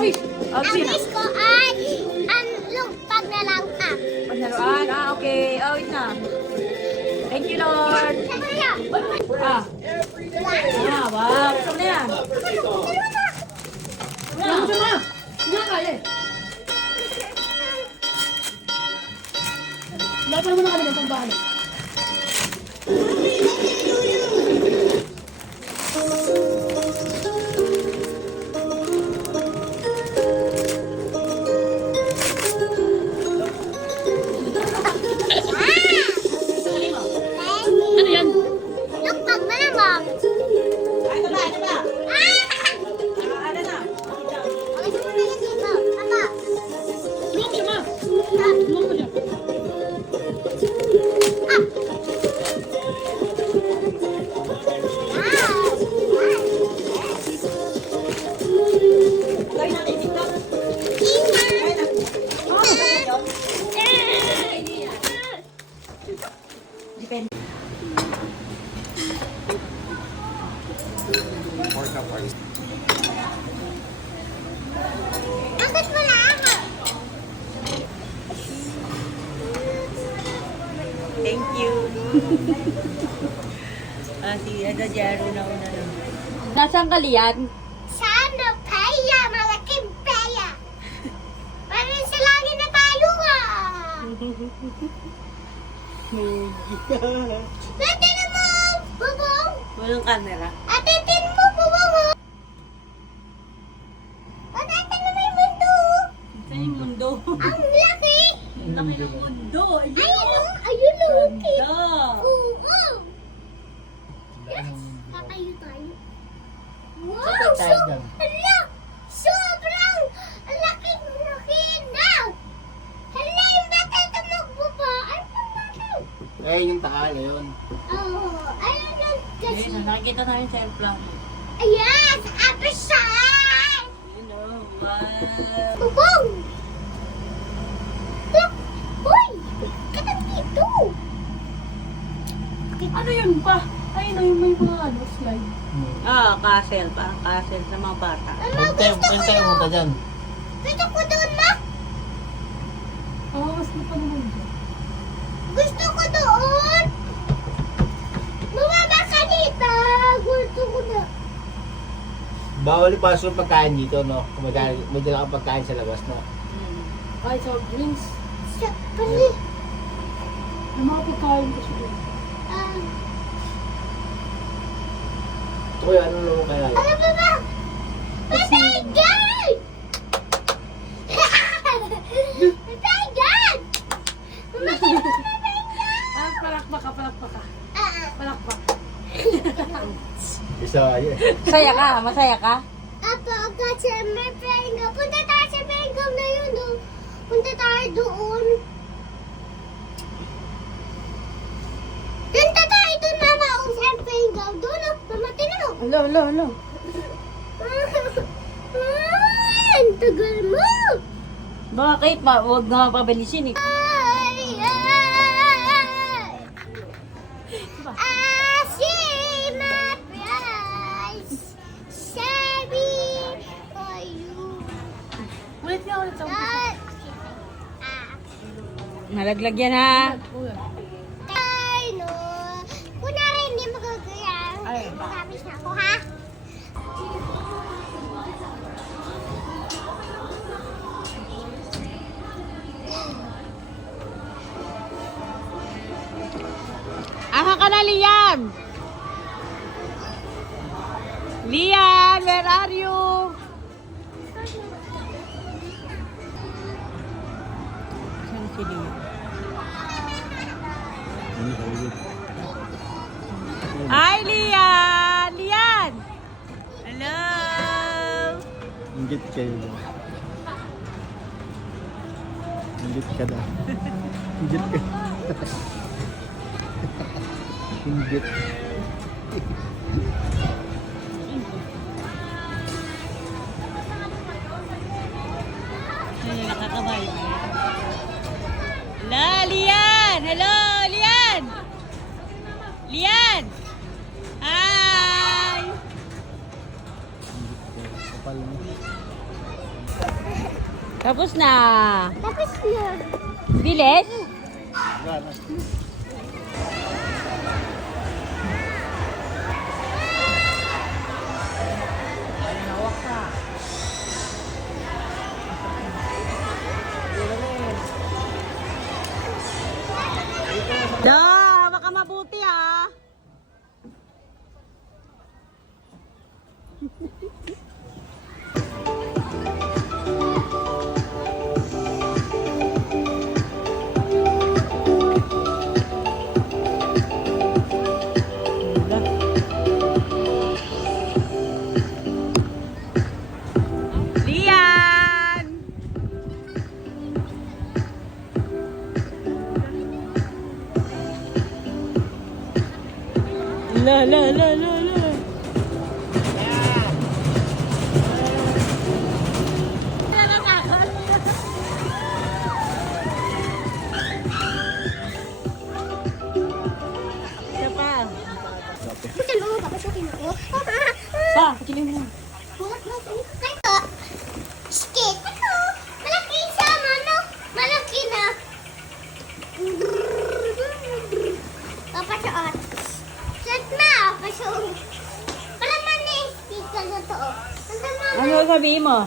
wish? Ang wish ko ay pag nalangap. Paglaruan? Okay. Oh, wait na. Thank you, Lord. Wow. Gusto mo na yan? Gusto mo? Hindi kaya eh. Lahat naman na kami ng pambahan. Ano yan? Yung pag malamang. Ay, ito ba? Ano na? Okay, sino na yan dito? Papa. Luwag siya, ma. Luwag mo siya. Lagay natin dito. Depende. Bakit wala ako? Thank you. Si Jaro na una lang. Nasaan ka, Lian? Sana paya, malaking paya. Parang sa langit na tayo Natin mo, bubong. Walang camera. Atitin mo, bubong. Natin mo yung mundo. Saan yung mundo? Ang laki. Ang laki ng mundo. Ayun o, okay. Oo. Yes, kakayo tayo. Wow, sobrang laki na. Hala, yung bata ito magbuba. Ano ba? Eh, yung taal, yun. Ayun yung kasi. Nakikita namin sa airplane. Ayan, sa upper side. You know, wow. Bubong. Look. Uy, katang dito. Ano yun pa? Ay, no, yung may mga slide. Castle. Parang castle sa mga bata. Mama, gusto ko Punta yun. dyan. Gusto ko doon, ma. Mas na pa naman dyan. Gusto ko doon. Bumaba ka dito. Gusto ko na. Bawal ipasok yung pagkain dito, no? Kung may dala kang pagkain sa labas, no? Ay, soft drinks. Sa pali. Yung mga pagkain kasi doon. Uy, ano naman kaya? Ano ba ba? Patay dyan! Patay dyan! Palakpak ka. Palakpak. Isa, yun. Masaya ka? Masaya ka? Apo, agad sa may pengam. Punta tayo sa pengam na yun. Punta tayo doon. Punta tayo doon, mama. O sa pengam. Doon, mama, tinan mo. Alo. Ang tagal mo. Bakit? Huwag na mapabilisin eh. Ay. I see my price. Sorry for you. Ulit nga. Not. Malaglag yan ha. I know. Kunwari hindi magagaya. Ay. Magamis na ako, ha? Aka ka na, Lian! Lian, where are you? Saan si Lian? Hi, Lian! Lian! Hello! Inggit kayo. Inggit ka na. Inggit ka. Inggit. Ay, nakakabay. Hello, Lian! Hello, Lian! Lian! Hi! Kapal mo. Tapos na. Tapos na. Bilis? Da, hawak ka mabuti ah. Lian! La la la la la. Isa pa. Ito mo, papasukin ako. Pa, pakilin mo. Ito. Skate. Ito. Malaki siya, mano. Malaki na. Papasuot. Set na. Pasuot. Palaman eh. Dito na to. Ano sabihin mo?